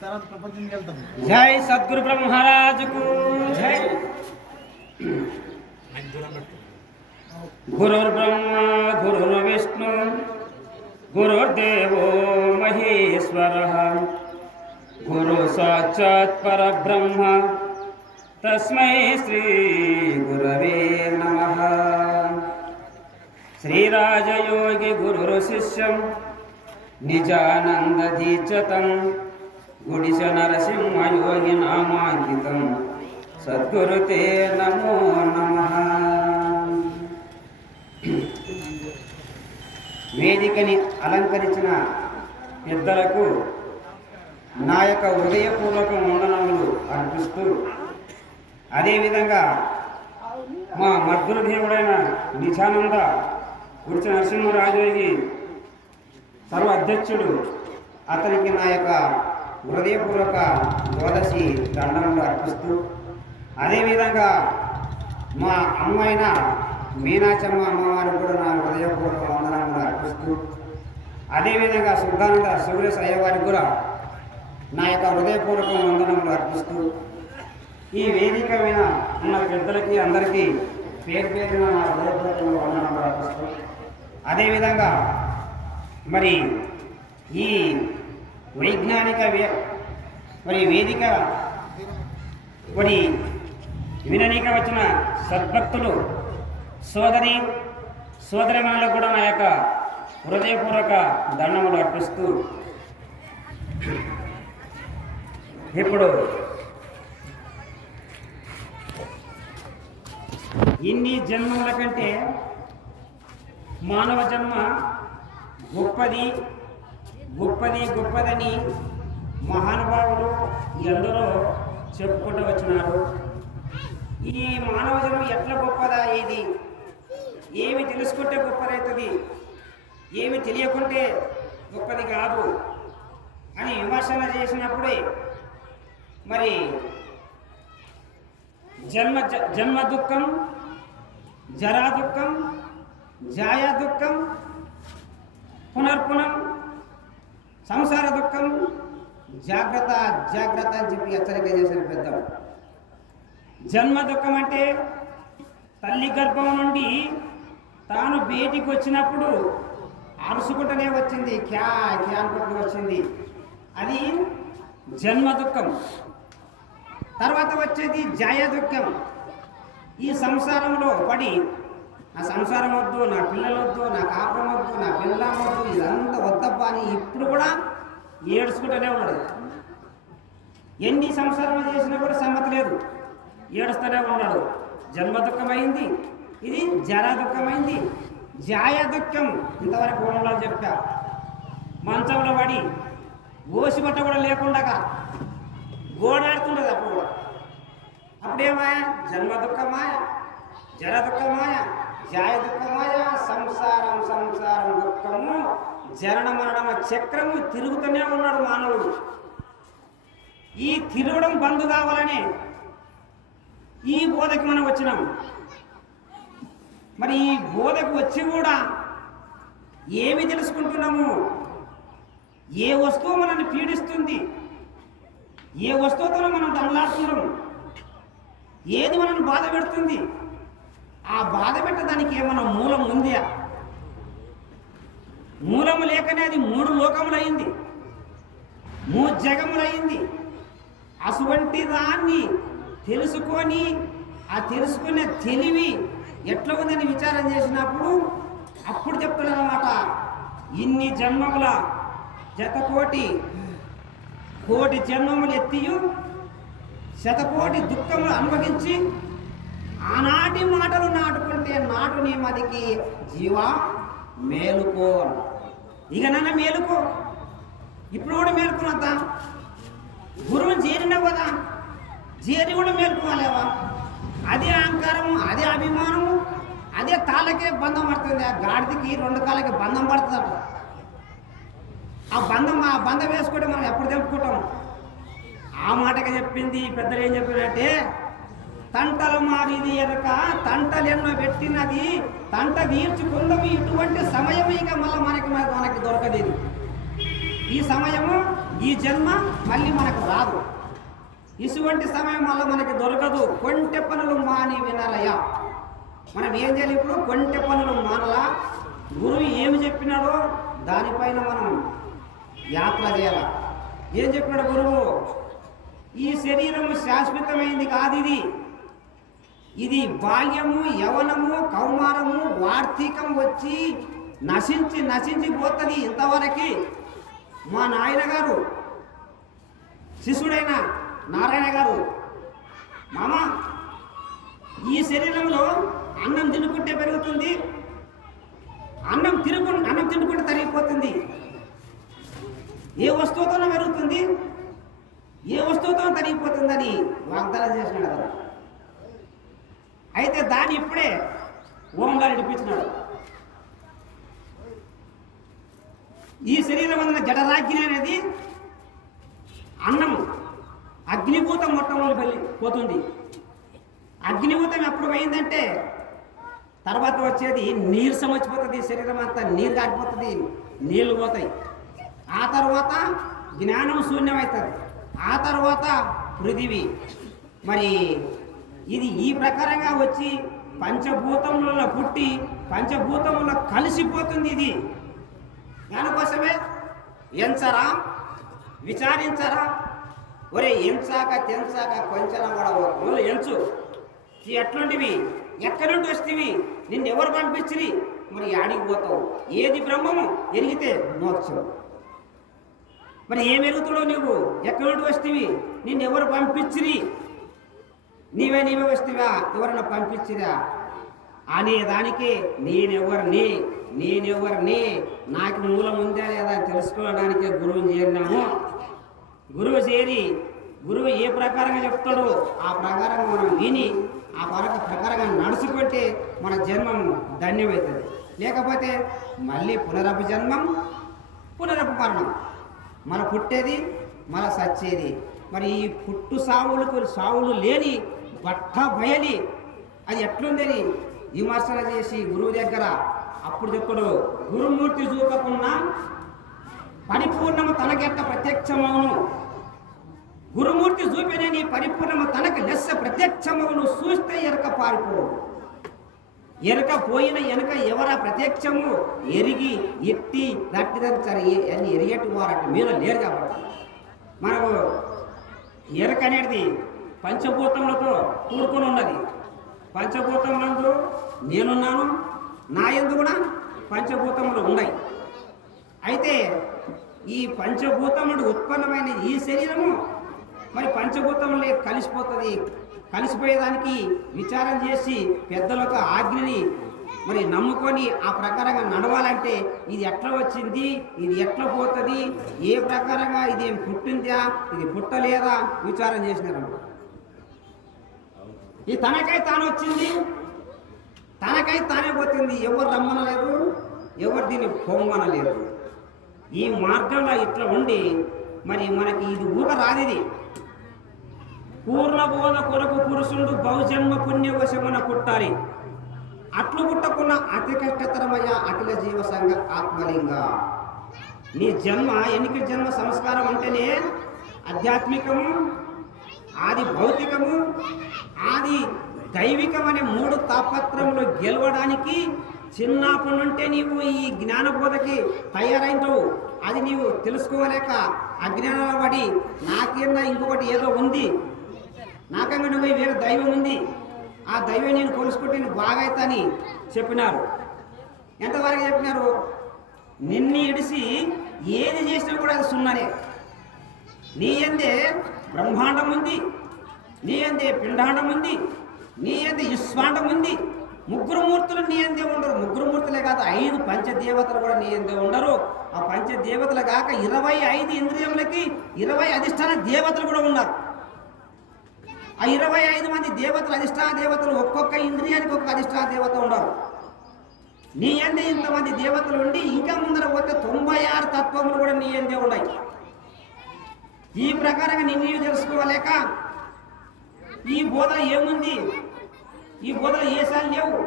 తర్వాత ప్రపంచానికి వెళ్తాం. జై సద్గురు బ్రహ్మ మహారాజుకు జై. గురుర్బ్రహ్మ గురుర్విష్ణు గురుర్దేవో మహేశ్వరః గురు సాక్షాత్ పరబ్రహ్మ తస్మై శ్రీ గురవే నమః. శ్రీరాజయోగి గురు శిష్యం నిజానంద దీక్షతం గుడిశ నరసింహయోగి నామాంకితం సద్గురుతే నమో నమః. వేదికని అలంకరించిన పెద్దలకు నా యొక్క హృదయపూర్వక వందనములు అర్పిస్తూ, అదేవిధంగా మా మద్గురు దేవుడైన నిజానంద గుడిశ నరసింహరాజుకి సర్వ అధ్యక్షుడు, అతనికి నా యొక్క హృదయపూర్వక ద్వాదశి దండములు అర్పిస్తూ, అదేవిధంగా మా అమ్మైన మీనాచమ్మ అమ్మవారికి కూడా నా హృదయపూర్వక వందనములు అర్పిస్తూ, అదేవిధంగా శుద్ధానంద శివరేశ్ అయ్య వారికి కూడా నా యొక్క హృదయపూర్వక వందనములు అర్పిస్తూ, ఈ వేదిక మీద ఉన్న పెద్దలకి అందరికీ పేరు పేరున నా హృదయపూర్వక వందనములు అర్పిస్తూ, అదేవిధంగా మరి ఈ వైజ్ఞానిక వేదిక విననీక వచ్చిన సద్భక్తులు సోదరిమణులకు కూడా నా యొక్క హృదయపూర్వక దండములు అర్పిస్తూ, ఇప్పుడు ఇన్ని జన్మల కంటే మానవ జన్మ గొప్పదని మహానుభావులు ఎందరో చెప్పుకుంటూ వచ్చినారు. ఈ మానవ జన్మ ఎట్లా గొప్పదా, ఏమి తెలుసుకుంటే గొప్పదవుతుంది, ఏమి తెలియకుంటే గొప్పది కాదు అని విమర్శన చేసినప్పుడే మరి జన్మ దుఃఖం, జరా దుఃఖం, జాయా దుఃఖం, పునర్పునం, సంసార దుఃఖం, జాగ్రత్త అని చెప్పి హెచ్చరిక చేసిన పెద్దలు. జన్మ దుఃఖం అంటే తల్లి గర్భం నుండి తాను బయటికి వచ్చినప్పుడు అరుసుకుంటూనే వచ్చింది, క్యా అనుకుంటూ వచ్చింది, అది జన్మ దుఃఖం. తర్వాత వచ్చేది జాయ దుఃఖం. ఈ సంసారంలో పడి నా సంసారం వద్దు, నా పిల్లలు వద్దు, నా కాపురం వద్దు, నా పిల్లం వద్దు, ఇదంతా వద్దబ్బా అని ఇప్పుడు కూడా ఏడుచుకుంటూనే ఉన్నాడు. ఎన్ని సంసారం చేసినా కూడా సమ్మతి లేదు, ఏడుస్తూనే ఉన్నాడు. జన్మ దుఃఖమైంది, ఇది జరా దుఃఖమైంది, జాయ దుఃఖం. ఇంతవరకు ఓంలో చెప్పా. మంచంలో పడి ఓసిబట్ట కూడా లేకుండా గోడాడుతుండదు. అప్పుడేమాయ జన్మ దుఃఖమాయ, జర దుఃఖమాయ, జాయ దుఃఖమాయ, సంసారం దుఃఖము, జనన మరణమ చక్రము తిరుగుతూనే ఉన్నాడు మానవుడు. ఈ తిరగడం బంద్ కావాలనే ఈ బోధకి మనం వచ్చినాం. మరి ఈ బోధకు వచ్చి కూడా ఏమి తెలుసుకుంటున్నాము? ఏ వస్తువు మనల్ని పీడిస్తుంది, ఏ వస్తువుతో మనం దండలాడుతున్నాము, ఏది మనల్ని బాధ పెడుతుంది, ఆ బాధ పెట్టడానికి ఏమన్నా మూలం ఉందా? మూలము లేకనే అది 3 లోకములైంది, 3 జగములైంది. అటువంటి దాన్ని తెలుసుకొని ఆ తెలుసుకునే తెలివి ఎట్లా ఉందని విచారం చేసినప్పుడు అప్పుడు చెప్తున్నారన్నమాట. ఇన్ని జన్మముల కోటి జన్మములు ఎత్తియు శతకోటి దుఃఖములు అనుభవించి ఆనాటి మాటలు నాటుకుంటే నాటు నీ మదికి జీవా మేలుకో. ఇక నన్ను మేలుకో, ఇప్పుడు కూడా మేలుకున్నద్దా? గురువు చేరినావు కదా, చేరి కూడా మేలుకోవాలేవా? అదే అహంకారము, అదే అభిమానము, అదే తాళ్ళకే బంధం పడుతుంది. ఆ గాడిదకి 2 కాళ్ళకి బంధం పడుతుందట. ఆ బంధం వేసుకుంటే మనం ఎప్పుడు తెలుపుకుంటాం? ఆ మాటగా చెప్పింది పెద్దలు. ఏం చెప్పినట్టే, తంటల మారిది ఎరక తంటలెన్నో పెట్టినది తంట తీర్చుకుందాము. ఇటువంటి సమయం ఇక మళ్ళీ మనకి దొరకదు. ఈ సమయము ఈ జన్మ మళ్ళీ మనకు రాదు. ఇటువంటి సమయం వల్ల మనకి దొరకదు. కొంటె పనులు మాని వినాలయ్యా. మనం ఏం చేయాలి? ఇప్పుడు కొంటె పనులు మానలా. గురువు ఏమి చెప్పినాడో దానిపైన మనం యాత్ర చేయాల. ఏం చెప్పినాడు గురువు? ఈ శరీరము శాశ్వతమైంది కాదు. ఇది బాల్యము, యవనము, కౌమారము, వార్తీకం వచ్చి నశించిపోతుంది. ఇంతవరకు మా నాయన గారు శిష్యుడైన నారాయణ గారు, మామ ఈ శరీరంలో అన్నం తినుకుంటే పెరుగుతుంది, అన్నం తినుకుంటే తరిగిపోతుంది. ఏ వస్తువుతోనో పెరుగుతుంది, ఏ వస్తువుతో తరిగిపోతుందని వాగ్దానం చేసినాడు కదా. అయితే దాన్ని ఇప్పుడే ఓంగా నడిపించినాడు. ఈ శరీరం అన్న జఠరాగ్ని అనేది అన్నం అగ్నిభూతం మొట్టమొదటి పోతుంది. అగ్నిభూతం ఎప్పుడు పోయిందంటే తర్వాత వచ్చేది నీరసం వచ్చిపోతుంది. శరీరం అంతా నీరు కారిపోతుంది, నీళ్లు పోతాయి. ఆ తర్వాత జ్ఞానం శూన్యమవుతుంది. ఆ తర్వాత పృథివీ. మరి ఇది ఈ ప్రకారంగా వచ్చి పంచభూతములలో పుట్టి పంచభూతములలో కలిసిపోతుంది. ఇది దానికోసమే ఎంచరా, విచారించరా. ఒరే ఎంచాక తెంచాక కొంచెం కూడా ఎంచు. ఎట్లుంటివి, ఎక్కడి నుండి వస్తేవి, నిన్నెవరు పంపించిరి, మరి ఆడికి పోతావు. ఏది బ్రహ్మము ఎరిగితే మోక్షం. మరి ఏం ఎరుగుతాడో నువ్వు, ఎక్కడి నుండి వస్తేవి, నిన్నెవరు పంపించిరి, నీవే వస్తేవా, ఎవరన్నా పంపించిరా అనే దానికి నేనెవరిని నాకు మూలం ఉందా లేదా అని తెలుసుకోవడానికే గురువుని చేరినాము. గురువు చేరి గురువు ఏ ప్రకారంగా చెప్తాడో ఆ ప్రకారంగా మనం విని ఆ ప్రకారంగా నడుచుకుంటే మన జన్మం ధన్యమవుతుంది. లేకపోతే మళ్ళీ పునరపు జన్మం, పునరపు మరణం. మన పుట్టేది, మన సచ్చేది. మరి ఈ పుట్టు సావులు లేని బట్ట బయలి అది ఎట్లుందని విమర్శన చేసి గురువు దగ్గర అప్పుడు చెప్పడు. గురుమూర్తి చూపకున్నా పరిపూర్ణము తనకెట్ట ప్రత్యక్షమవును, గురుమూర్తి చూపినని పరిపూర్ణము తనకు లెస్స ప్రత్యక్షమవును, చూస్తే ఎరక పారిపో. ఎరక పోయిన వెనక ఎవరా ప్రత్యక్షము ఎరిగి ఎత్తి దట్టిదని అని ఎరిగేటి వారు అటు మీద లేరు. కాబట్టి మనకు ఎరక అనేది పంచభూతములతో కూడుకొని ఉన్నది. పంచభూతములందు నేనున్నాను, నా యందు కూడా పంచభూతములు ఉన్నాయి. అయితే ఈ పంచభూతముడు ఉత్పన్నమైన ఈ శరీరము మరి పంచభూతములే కలిసిపోతుంది. కలిసిపోయేదానికి విచారం చేసి పెద్దలకు ఆజ్ఞని మరి నమ్ముకొని ఆ ప్రకారంగా నడవాలంటే ఇది ఎట్లా వచ్చింది, ఇది ఎట్లా పోతుంది, ఏ ప్రకారంగా ఇది ఏం పుట్టిందా, ఇది పుట్టలేదా విచారం చేసినారు. ఈ తనకై తాను వచ్చింది, తనకై తానే పోతుంది. ఎవరు రమ్మనలేదు, ఎవరు దీన్ని పొమ్మనలేదు. ఈ మార్గంలో ఇట్లా ఉండి మరి మనకి ఇది ఊక రాదిది. పూర్ణబోధ కొరకు పురుషుడు బహుజన్మ పుణ్యవశమున పుట్టాలి. అట్లు పుట్టకున్న అతి కష్టతరమయ్య అఖిల జీవ సంఘ ఆత్మలింగ. నీ జన్మ ఎన్నిక జన్మ సంస్కారం అంటేనే ఆధ్యాత్మికము, ఆది భౌతికము, ఆది దైవికం అనే మూడు తాపత్రములు గెలవడానికి చిన్నప్పటి నుంటే నీవు ఈ జ్ఞానబోధకి తయారైంటావు. అది నీవు తెలుసుకోలేక అజ్ఞానంలో పడి నాకేనా ఇంకొకటి ఏదో ఉంది, నాకంగా నువ్వు వేరే దైవం ఉంది, ఆ దైవం నేను కొలుసుకుంటే నేను బాగైతా అని చెప్పినారు. ఎంతవరకు చెప్పినారు? నిన్ను ఇడిసి ఏది చేసినా కూడా అది సున్నానే. నీ అందే బ్రహ్మాండం ఉంది, నీ అందే పిండాండం ఉంది, నీ అందే విశ్వాండం ఉంది. ముగ్గురు మూర్తులు నీ అందే ఉండరు. ముగ్గురు మూర్తులే కాదు, 5 పంచదేవతలు కూడా నీ అందే ఉండరు. ఆ పంచదేవతలు కాక 25 ఇంద్రియములకి 20 అధిష్టాన దేవతలు కూడా ఉన్నారు. ఆ 25 మంది దేవతలు, అధిష్టాన దేవతలు, ఒక్కొక్క ఇంద్రియానికి ఒక్కొక్క అధిష్టాన దేవత ఉండరు. నీ అందే ఇంతమంది దేవతలు ఉండి ఇంకా ముందర పోతే 96 తత్వములు కూడా నీ అందే ఉన్నాయి. ఈ ప్రకారంగా నిన్ను తెలుసుకోలేక ఈ బోధన ఏముంది, ఈ బోధన ఏసాలు లేవు,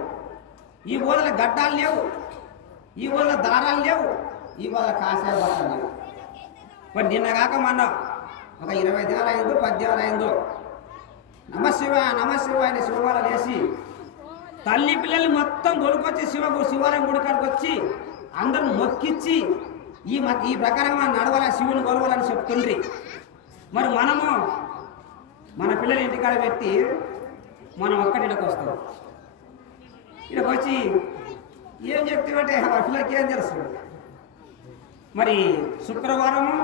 ఈ బోధన గడ్డాలు లేవు, ఈ బోధన దారాలు లేవు, ఈ బోధన కాషాయ బట్టలు లేవు. మరి నిన్న కాక మొన్న ఒక 20 దినాలు అయిందో 10 దినాలు అయిందో నమశివాయ అని శివమాల వేసి తల్లి పిల్లలు మొత్తం దొరికొచ్చి శివాలయం గుడి కాడికి వచ్చి అందరూ మొక్కిచ్చి ఈ ప్రకారంగా మనం నడవాలని శివుని కొలవాలని చెప్తుండ్రి. మరి మనము మన పిల్లలు ఇంటికాడ పెట్టి మనం ఒక్కటి ఇక్కడికి వస్తాం. ఇక్కడికి వచ్చి ఏం చెప్తామంటే మన పిల్లలకి ఏం తెలుసు. మరి శుక్రవారము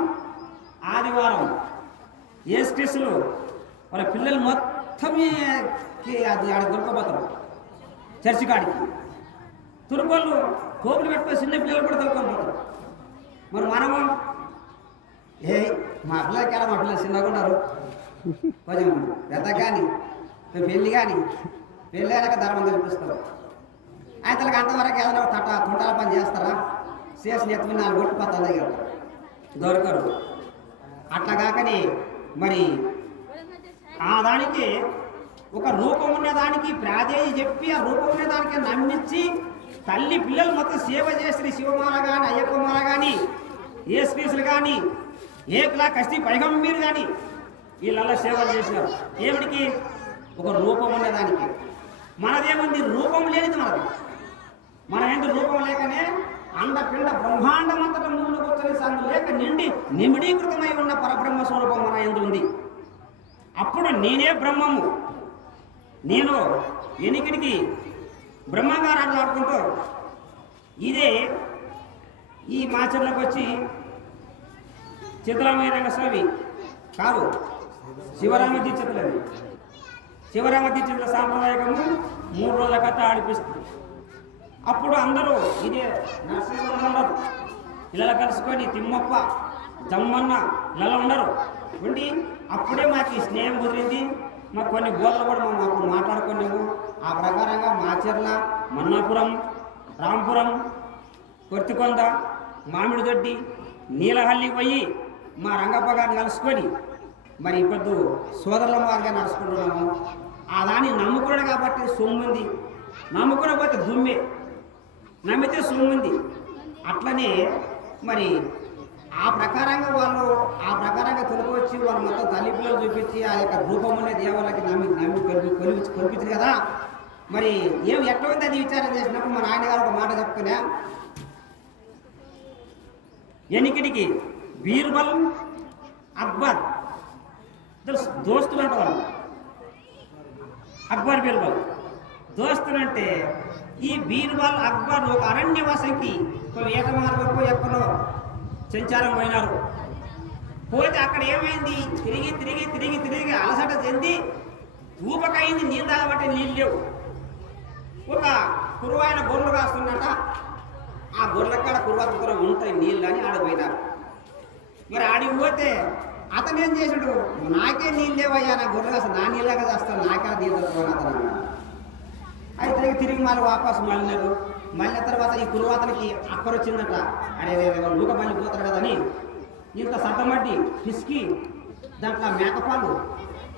ఆదివారం యేసుక్రీస్తులు వాళ్ళ పిల్లలు మొత్తమే అది ఆడ దొరకపోతారు చర్చి కాడికి. తురుకోళ్ళు కోపులు పెట్టుకొని చిన్న పిల్లలు కూడా దొరకొని పోతారు. మరి మనము మా పిల్లలకి ఎలా మా పిల్లలు చిన్నగా ఉన్నారు, కొంచెం పెద్ద కానీ పెళ్ళి అయినాక ధర్మం తెలిపిస్తారు. ఆయనకి అంతవరకు ఏదైనా తుంటాల పని చేస్తారా, చేసిన ఎత్తుకుని 4 కొట్టు పత్తాల దగ్గర దొరకరు. అట్లా కాకని మరి ఆ దానికి ఒక రూపం ఉన్నదానికి ప్రాధేయ చెప్పి ఆ రూపం ఉన్నదానికి నమ్మించి తల్లి పిల్లలు మొత్తం సేవ చేసి శివమాల కానీ అయ్యప్పమాల కానీ యేసుక్రీస్తులు కానీ ఏకలా కష్టి పైగంబీరు కానీ వీళ్ళ సేవలు చేసినారు. ఏమిటికి? ఒక రూపం ఉన్నదానికి. మనదేముంది? రూపం లేనిది మనది. మనం ఏంటి? రూపం లేకనే అండపిండ బ్రహ్మాండం అంతటా ముందు కూర్చొని సందు లేక నిమిడీకృతమై ఉన్న పరబ్రహ్మ స్వరూపం మన ఎందు ఉంది. అప్పుడు నేనే బ్రహ్మము, నేను ఎనికిడికి బ్రహ్మగారు ఆడుకుంటూ ఇదే ఈ మాచర్లకు వచ్చి చిత్రరామయ్య రంగస్వామి కాదు శివరామ దీక్షితులది. శివరామ దీక్షితుల సాంప్రదాయకము 3 రోజుల కథ ఆడిపిస్తుంది. అప్పుడు అందరూ ఇదే నరసింహ ఇలా కలుసుకొని తిమ్మప్ప జమ్మన్న ఇలా ఉండరు ఉండి అప్పుడే మాకు ఈ స్నేహం కుదిరింది. మాకు కొన్ని గోళ్ళు కూడా మనం అప్పుడు మాట్లాడుకున్నాము. ఆ ప్రకారంగా మాచర్ల, మన్నాపురం, రాంపురం, కొర్తికొంద, మామిడిదొడ్డి, నీలహల్లి పోయి మా రంగప్ప గారిని కలుసుకొని మరి ఇప్పుడు సోదరుల మార్గా నడుచుకుంటున్నాము. ఆ దాన్ని నమ్ముకున్నాడు కాబట్టి సొమ్ముంది, నమ్ముకునకపోతే దుమ్మే, నమ్మితే సొమ్ముంది. అట్లనే మరి ఆ ప్రకారంగా తొలగొచ్చి వాళ్ళు మొత్తం తల్లి పిల్లలు చూపించి ఆ యొక్క రూపమునే దేవుళ్ళకి నమ్మి కొలిపించారు కదా. మరి ఎట్లా ఉంది అది విచారం చేసినప్పుడు మా నాయనగారు ఒక మాట చెప్తున్నా, ఎనికిడికి బీర్బల్ అక్బర్ దోస్తులు అంటే వాళ్ళు అక్బర్ బీర్బల్ దోస్తులు అంటే ఈ బీర్బల్ అక్బర్ ఒక అరణ్యవాసంకి ఏక మార్గంలో ఎక్కడో సంచారం పోయినారు. పోతే అక్కడ ఏమైంది? తిరిగి అలసట చెంది ఊపకయింది. నీళ్ళు తాగబట్టే నీళ్ళు లేవు. ఒక కురువాయన గొర్రెలు కాస్తున్నట. ఆ గొర్రెలక్కడ కురువాతలో ఉంటాయి నీళ్ళు అని ఆడిపోయినారు. మరి ఆడికి పోతే అతను ఏం చేసాడు? నాకే నీళ్ళు లేవయ్యా, నా గొర్రెలు కాస్త నా నీళ్ళగా చేస్తాను, నాకే నీళ్ళు తక్కువ అతను. అయితే తిరిగి మళ్ళీ వాపసు మళ్ళినారు. మళ్ళీ తర్వాత ఈ కురువాతనికి అక్కడ వచ్చిందట. అరే ఊక మళ్ళీ పోతారు కదా అని ఇంత సద్దమడ్డి పిసికి దాంట్లో మేకపాలు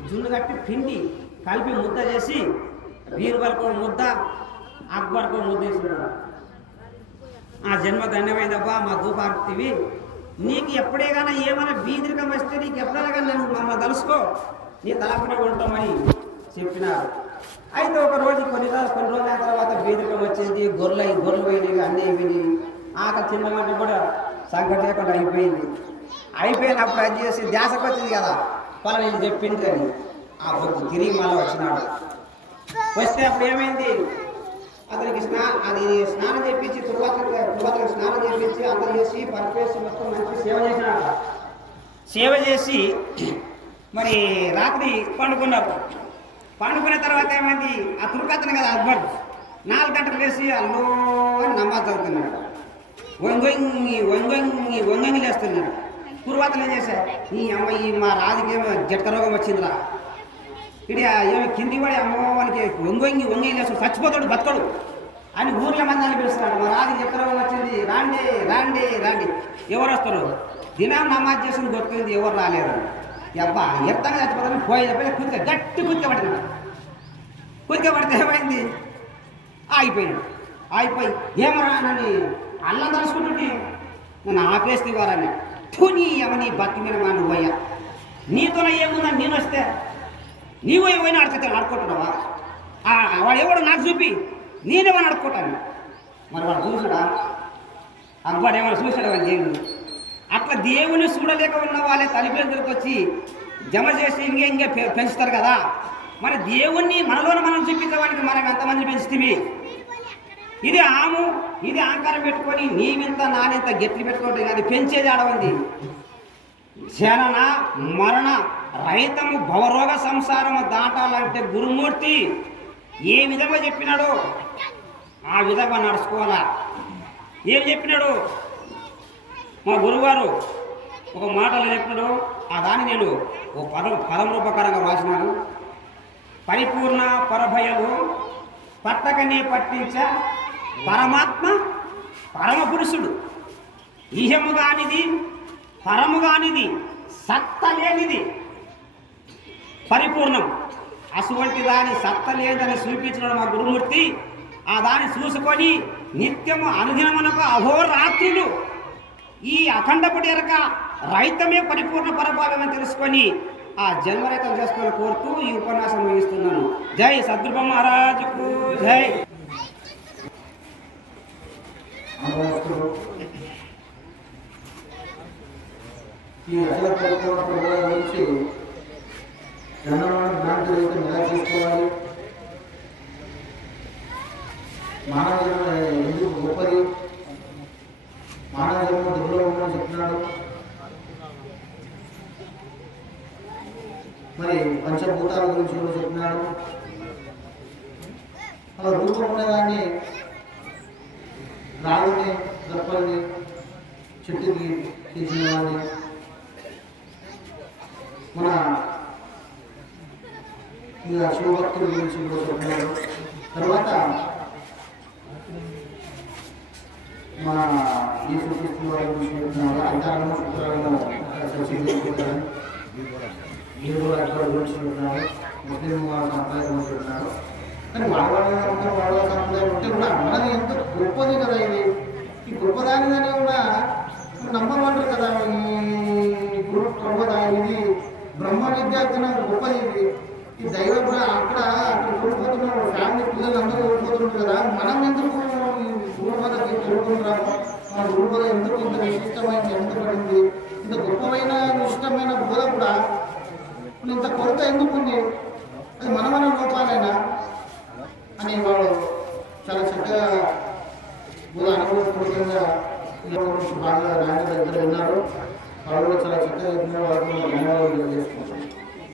జున్ను కట్టి పిండి కలిపి ముద్ద చేసి బీర్బల్కో ముద్ద అక్బర్కో ముద్ద వేసినాడు. ఆ జన్మ ధన్యమైందబ్బా, మా దూపార్తివి. నీకు ఎప్పుడే కానీ ఏమైనా బీదిరికం వస్తే నీకు ఎప్పుడైనా కానీ నన్ను మమ్మల్ని తలుసుకో, నీ తలపనే ఉంటామని చెప్పినారు. అయితే ఒక రోజు కొన్ని రోజుల తర్వాత బీదిరికం వచ్చింది. గొర్రెలు పోయినాయి, అన్నీ అయిపోయినాయి. ఆకలి చిన్నమంటే కూడా సంకట లేకుండా అయిపోయినప్పుడు అది చేసి ధ్యాసకు వచ్చింది కదా, పొలం వీళ్ళు చెప్పింది అని ఆ పొద్దు తిరిగి మళ్ళీ వచ్చినాడు. వస్తే అప్పుడు ఏమైంది? అతనికి స్నానం చేయించి తరువాత స్నానం చేయించి అందరూ చేసి పరిపేసి మొత్తం మంచి సేవ చేసి మరి రాత్రి పండుకున్నారు. పండుకున్న తర్వాత ఏమైంది? ఆ తురుకతను కదా అక్బర్ 4 గంటలు వేసి అల్లో అని నమాజ్ చదువుతున్నాడు. వంగంగి లేస్తున్నాడు. పూర్వాతలు ఏం చేశారు? ఈ అమ్మాయి మా రాజుకేమో జట్క రోగం వచ్చిందిరా, ఇది ఏమి కింది పడి అమ్మవానికి వంగి లేసు చచ్చిపోతాడు బతకడు అని ఊర్ల మందాన్ని పిలుస్తున్నాడు. మా రాజు జట్క రోగం వచ్చింది, రాండి. ఎవరు వస్తారు? దినం నమాజ్ చేసింది దొరికింది, ఎవరు రాలేరు. అబ్బా ఎత్తంగా చచ్చిపోతాను పోయి చెప్పి గట్టి కుదికబడినాడు. కుదికబడితే ఏమైంది? ఆగిపోయి ఏమరా నన్ను అల్లం తలుసుకుంటుంటే నన్ను ఆపేస్తే వారని నీ అవని బతి మీద మా నువ్వయ్యా నీతోనే ఏముందని నేను వస్తే నీవు ఏమైనా అడకతే ఆడుకుంటున్నావా వాడు ఎవడో నాకు చూపి నేనేమైనా అడుక్కుంటాను మరి వాడు చూసాడా అబ్బాడు ఏమైనా చూసాడు వాడు దేవుని అట్లా దేవుని చూడలేక ఉన్న వాళ్ళే తల్లిదండ్రులకు వచ్చి జమ చేసి ఇంకే పెంచుతారు కదా మరి దేవుణ్ణి మనలోనే మనం చూపించడానికి మనం ఎంతమంది పెంచుతుంది ఇది ఆము ఇది ఆంకారం పెట్టుకొని నీవింత నానింత గెట్లు పెట్టుకోవడం అది పెంచేది ఆడవంది జనన మరణ రైతము భవరోగ సంసారము దాటాలంటే గురుమూర్తి ఏ విధంగా చెప్పినాడో ఆ విధంగా నడుచుకోవాలా ఏం చెప్పినాడు మా గురువుగారు ఒక మాటలు చెప్పినాడు ఆ దాన్ని నేను ఓ పదం రూపకరంగా రాసినాను పరిపూర్ణ పరభయలు పట్టకనే పట్టించ పరమాత్మ పరమపురుషుడు ఇహము కానిది పరము కానిది సత్త లేనిది పరిపూర్ణం అటువంటి దాని సత్త లేదని చూపించిన మా గురుమూర్తి ఆ దాన్ని చూసుకొని నిత్యము అనుదినమునకు అహోరాత్రులు ఈ అఖండపుటి ఎరక రైతమే పరిపూర్ణ పరభావమని తెలుసుకొని ఆ జన్మరైతం చేసుకొని కోరుతూ ఈ ఉపన్యాసం ముగిస్తున్నాను. జై సద్గురు మహారాజుకు జై. ఈ అఖిల పరిపూర్ణ ప్రజల గురించి జనవాడు జ్ఞానం ఎలా చేసుకోవాలి, మానవ జన్మ ఎందుకు గొప్పది, మానవ జన్మ దుర్లభమని చెప్తున్నాడు. మరి పంచభూతాల గురించి కూడా చెప్తున్నాడు. అలా రూపం ఉండేదాన్ని రాళ్ళని దప్పల్ని చెట్టుకి తీసిన వాళ్ళని మన శివభక్తుల గురించి కూడా చెప్తున్నారు. తర్వాత మన ఈ సూచిస్తున్న వారి గురించి చెప్తున్నారు. అంతరంగ సూత్రాలను హిందూ రాష్ట్రాల గురించి చెప్తున్నారు. ముస్లిం సంప్రదాయం గురించి చెప్తున్నారు. కానీ వాళ్ళ సంప్రదాయం ఉంటే కూడా మనది ఎంతో గొప్పది కదా. ఇది ఈ గొప్పదానిదని కూడా నమ్మమంటారు కదా. ఈ గురు గొప్పదా, ఇది బ్రహ్మ విద్య కన్నా గొప్పది. ఇది ఈ దైవం కూడా అక్కడ కోల్పోతున్నారు. ఫ్యామిలీ పిల్లలు అందరూ కోల్పోతున్నారు కదా. మనం ఎందుకు గురుపదకి కోరుకుంటున్నాము? మన గురుపద ఎందుకు ఇంత విశిష్టమైంది, ఎంత పడింది, ఇంత గొప్పమైన విశిష్టమైన బోధ కూడా ఇంత కొరత ఎందుకు ఉంది? అది మనమైన లోపాలైనా అని వాడు చాలా చక్కగా బోధ అనుభవపూర్వకంగా బాగా రాయన దగ్గర విన్నారు. వాళ్ళు కూడా చాలా చక్కగా చెప్పిన వాళ్ళు ధన్యవాదాలు చేసుకుంటాం.